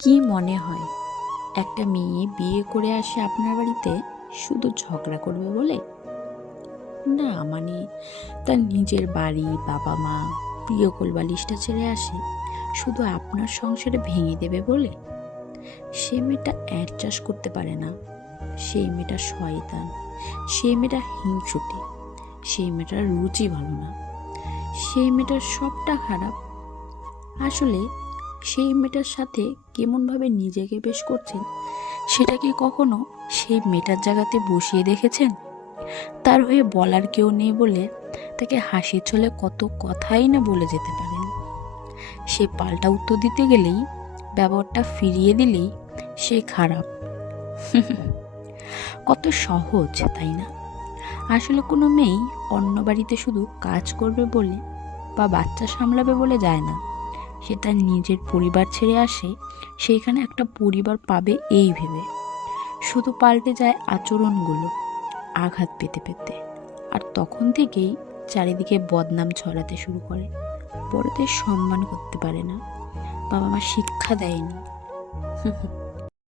কি মনে হয় একটা মেয়ে বিয়ে করে আসে আপনার বাড়িতে শুধু ঝগড়া করবে বলে? না, মানে তার নিজের বাড়ি, বাবা মা, প্রিয় কোলবালিশটা ছেড়ে আসে শুধু আপনার সংসারে ভেঙে দেবে বলে? সে মেয়েটা অ্যাডজাস্ট করতে পারে না, সেই মেয়েটা শয়তান, সেই মেয়েটা হিংসুটে, সেই মেয়েটার রুচি ভালো না, সেই মেয়েটার সবটা খারাপ। আসলে সেই মেয়েটার সাথে কেমনভাবে নিজেকে পেশ করছেন সেটা কি কখনো সেই মেয়েটার জায়গাতে বসিয়ে দেখেছেন? তার হয়ে বলার কেউ নেই বলে তাকে হাসির ছলে কত কথাই না বলে যেতে পারেন। সে পাল্টা উত্তর দিতে গেলেই, ব্যবহারটা ফিরিয়ে দিলেই সে খারাপ। কত সহজ, তাই না? আসলে কোনো মেয়েই অন্য বাড়িতে শুধু কাজ করবে বলে বা বাচ্চা সামলাবে বলে যায় না। সে তার নিজের পরিবার ছেড়ে আসে সেইখানে একটা পরিবার পাবে এই ভেবে। শুধু পাল্টে যায় আচরণগুলো, আঘাত পেতে পেতে। আর তখন থেকেই চারিদিকে বদনাম ছড়াতে শুরু করে। বড়দের সম্মান করতে পারে না, বাবা মা শিক্ষা দেয়নি।